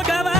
acaba.